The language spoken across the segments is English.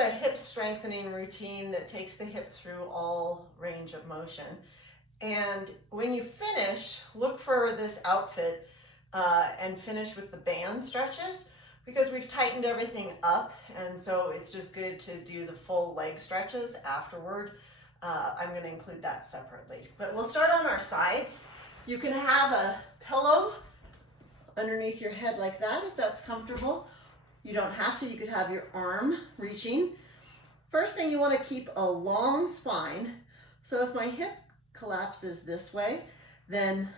a hip strengthening routine that takes the hip through all range of motion. And when you finish, look for this outfit and finish with the band stretches, because we've tightened everything up, and so it's just good to do the full leg stretches afterward. I'm going to include that separately. But we'll start on our sides. You can have a pillow underneath your head like that if that's comfortable. You don't have to. You could have your arm reaching. First thing, you want to keep a long spine. So if my hip collapses this way, then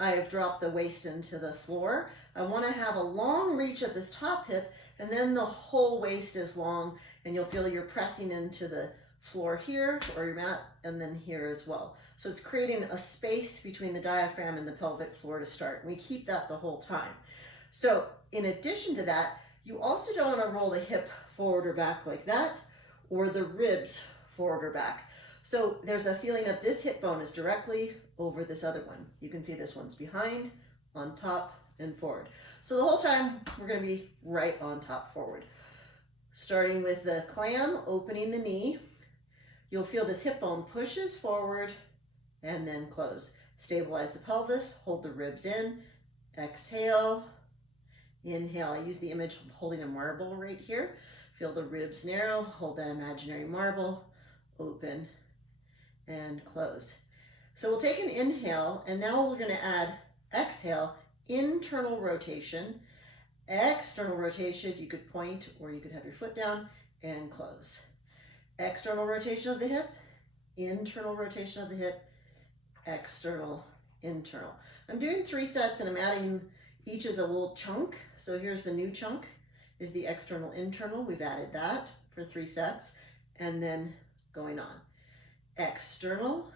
I have dropped the waist into the floor. I want to have a long reach at this top hip, and then the whole waist is long, and you'll feel you're pressing into the floor here or your mat, and then here as well. So it's creating a space between the diaphragm and the pelvic floor to start. And we keep that the whole time. So in addition to that, you also don't want to roll the hip forward or back like that, or the ribs forward or back. So there's a feeling of this hip bone is directly over this other one. You can see this one's behind, on top, and forward. So the whole time we're going to be right on top forward. Starting with the clam, opening the knee, you'll feel this hip bone pushes forward and then close. Stabilize the pelvis, hold the ribs in, exhale, inhale. I use the image of holding a marble right here. Feel the ribs narrow, hold that imaginary marble, open and close. So we'll take an inhale, and now we're going to add exhale, internal rotation, external rotation. You could point or you could have your foot down and close. External rotation of the hip, internal rotation of the hip, external, internal. I'm doing 3 sets, and I'm adding each as a little chunk. So here's the new chunk, is the external, internal. We've added that for 3 sets, and then going on. External,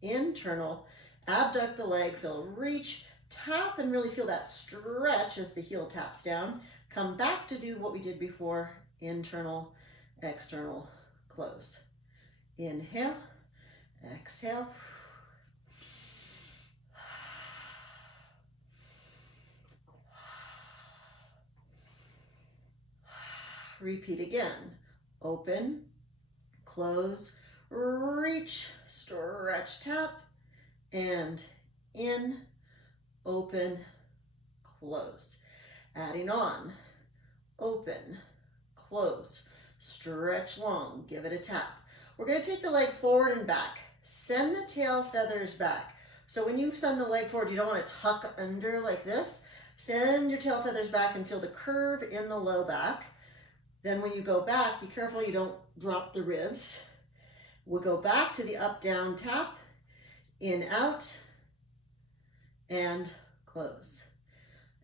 internal, abduct the leg, feel reach, tap, and really feel that stretch as the heel taps down. Come back to do what we did before, internal, external, close. Inhale, exhale. Repeat again. Open, close, reach, stretch, tap, and in, open, close. Adding on, open, close, stretch long, give it a tap. We're going to take the leg forward and back. Send the tail feathers back. So when you send the leg forward, you don't want to tuck under like this. Send your tail feathers back and feel the curve in the low back. Then when you go back, be careful you don't drop the ribs. We'll go back to the up, down, tap, in, out, and close.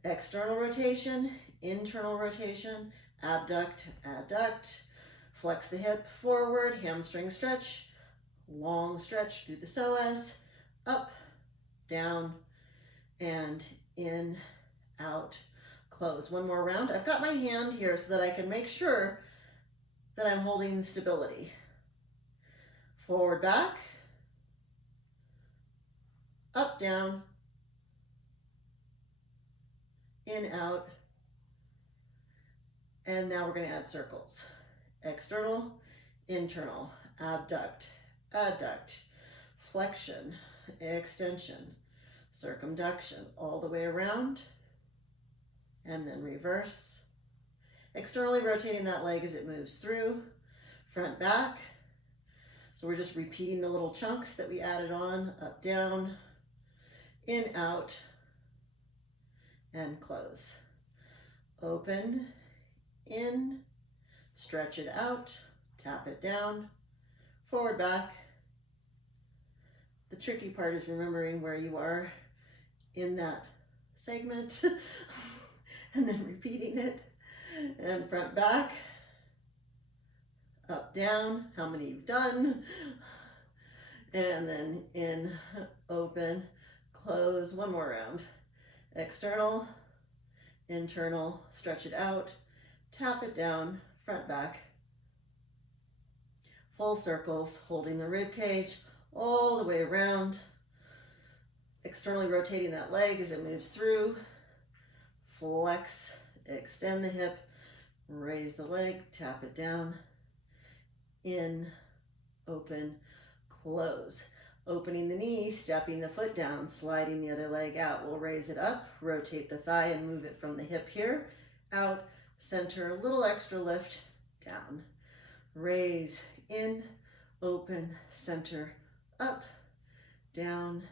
External rotation, internal rotation, abduct, adduct, flex the hip forward, hamstring stretch, long stretch through the psoas, up, down, and in, out, close. One more round. I've got my hand here so that I can make sure that I'm holding stability. Forward, back, up, down, in, out, and now we're going to add circles. External, internal, abduct, adduct, flexion, extension, circumduction, all the way around, and then reverse. Externally rotating that leg as it moves through, front, back. So we're just repeating the little chunks that we added on, up, down, in, out, and close. Open, in, stretch it out, tap it down, forward, back. The tricky part is remembering where you are in that segment and then repeating it. And front, back, up, down, how many you've done, and then in, open, close, one more round. External, internal, stretch it out, tap it down, front, back, full circles, holding the rib cage all the way around, externally rotating that leg as it moves through, flex, extend the hip, raise the leg, tap it down, in, open, close. Opening the knee, stepping the foot down, sliding the other leg out. We'll raise it up, rotate the thigh and move it from the hip here, out, center, a little extra lift, down. Raise, in, open, center, up, down,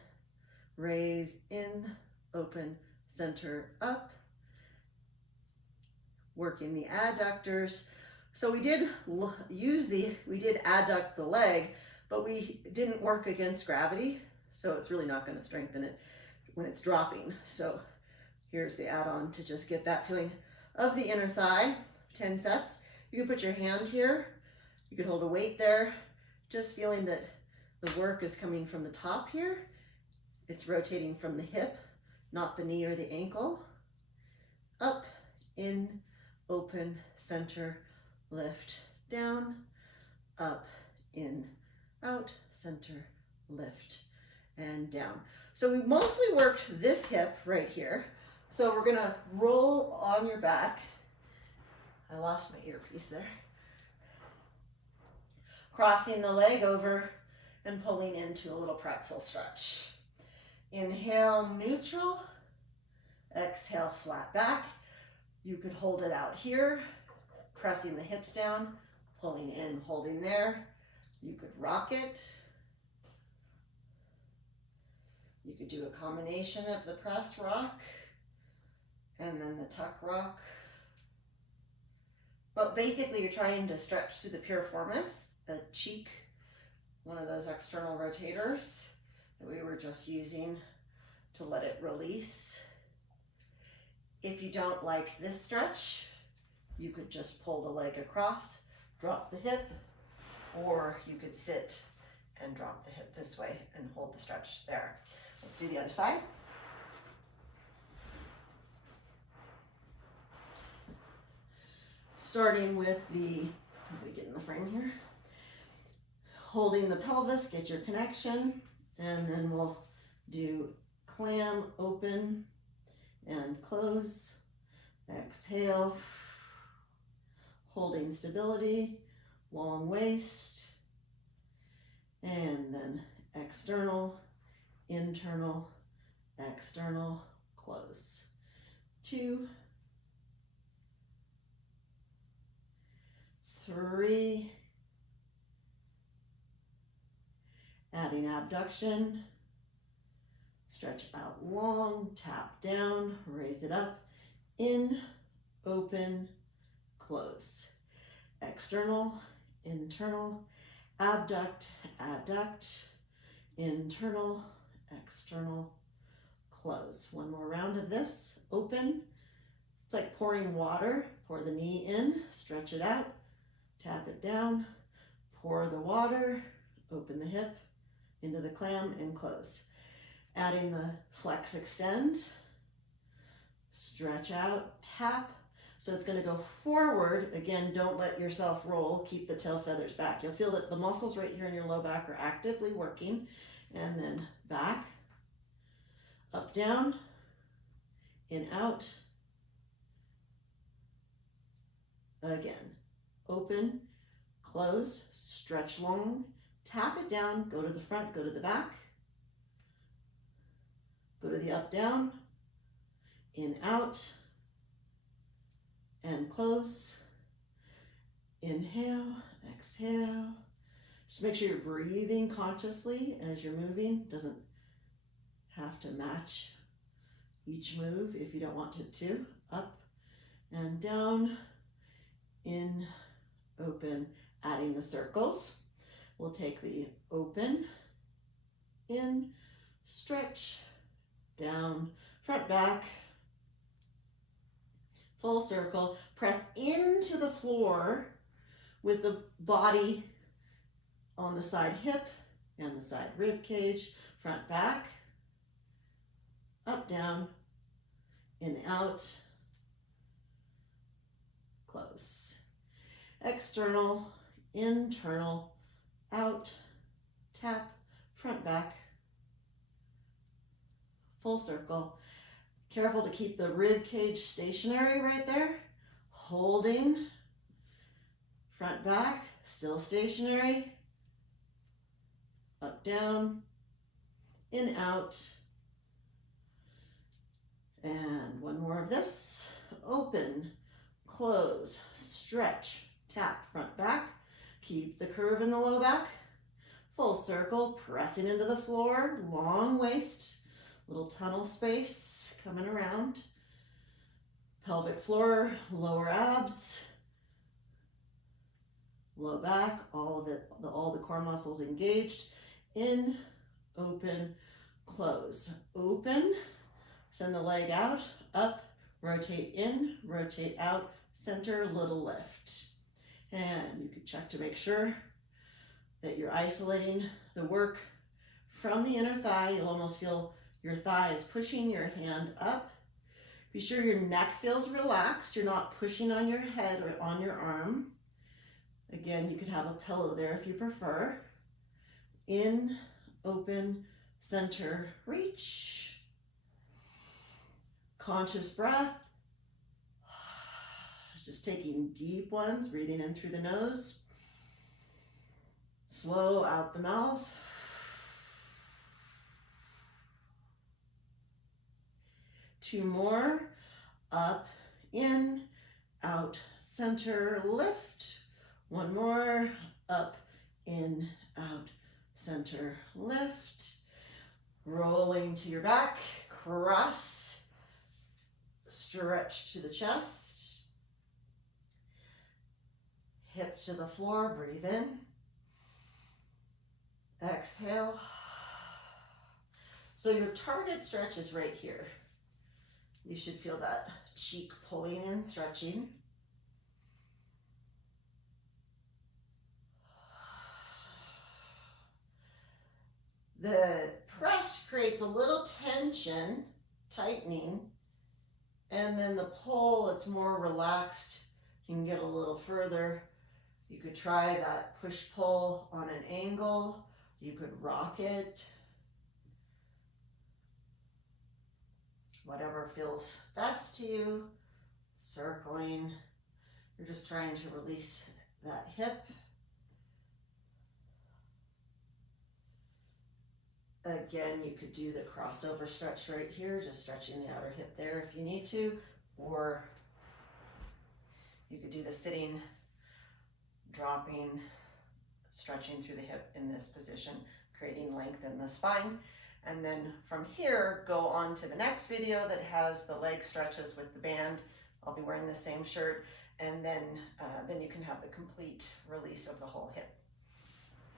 raise, in, open, center, up. Working the adductors. So we did adduct the leg, but we didn't work against gravity, so it's really not going to strengthen it when it's dropping. So here's the add-on to just get that feeling of the inner thigh. 10 sets. You can put your hand here. You could hold a weight there. Just feeling that the work is coming from the top here. It's rotating from the hip, not the knee or the ankle. Up, in, open, center, lift, down, up, in, out, center, lift, and down. So we mostly worked this hip right here. So we're gonna roll on your back. I lost my earpiece there. Crossing the leg over and pulling into a little pretzel stretch. Inhale, neutral. Exhale, flat back. You could hold it out here, pressing the hips down, pulling in, holding there. You could rock it. You could do a combination of the press rock and then the tuck rock. But basically you're trying to stretch through the piriformis, the cheek, one of those external rotators that we were just using to let it release. If you don't like this stretch, you could just pull the leg across, drop the hip, or you could sit and drop the hip this way and hold the stretch there. Let's do the other side. Starting with I'm gonna get in the frame here. Holding the pelvis, get your connection, and then we'll do clam, open, and close. Exhale, holding stability, long waist, and then external, internal, external, close. 2, 3, adding abduction, stretch out long, tap down, raise it up, in, open, close. External, internal, abduct, adduct, internal, external, close. One more round of this, open. It's like pouring water. Pour the knee in, stretch it out, tap it down, pour the water, open the hip into the clam and close. Adding the flex extend, stretch out, tap. So it's going to go forward. Again, don't let yourself roll. Keep the tail feathers back. You'll feel that the muscles right here in your low back are actively working. And then back, up, down, in, out. Again, open, close, stretch long, tap it down, go to the front, go to the back. Go to the up, down, in, out, and close. Inhale, exhale. Just make sure you're breathing consciously as you're moving. Doesn't have to match each move if you don't want it to. Up and down, in, open, adding the circles. We'll take the open, in, stretch, down, front, back, full circle. Press into the floor with the body on the side hip and the side rib cage, front, back, up, down, in, out, close. External, internal, out, tap, front, back, full circle. Careful to keep the rib cage stationary right there. holding, front, back, still stationary, up, down, in, out, and one more of this, open, close, stretch, tap, front, back, keep the curve in the low back, full circle, pressing into the floor, long waist, little tunnel space coming around, pelvic floor, lower abs, low back, all of it, all the core muscles engaged, in, open, close, open, send the leg out, up, rotate in, rotate out, center, little lift. And you can check to make sure that you're isolating the work from the inner thigh. You'll almost feel your thigh is pushing your hand up. Be sure your neck feels relaxed. You're not pushing on your head or on your arm. Again, you could have a pillow there if you prefer. In, open, center, reach. Conscious breath. Just taking deep ones, breathing in through the nose. Slow out the mouth. Two more. Up, in, out, center, lift. One more. Up, in, out, center, lift. Rolling to your back. Cross. Stretch to the chest. Hip to the floor, breathe in. Exhale. So your target stretch is right here. You should feel that cheek pulling in, stretching. The press creates a little tension, tightening, and then the pull, it's more relaxed. You can get a little further. You could try that push-pull on an angle. You could rock it. Whatever feels best to you. Circling. You're just trying to release that hip. Again, you could do the crossover stretch right here, just stretching the outer hip there if you need to, or you could do the sitting, dropping, stretching through the hip in this position, creating length in the spine. And then from here, go on to the next video that has the leg stretches with the band. I'll be wearing the same shirt, and then you can have the complete release of the whole hip.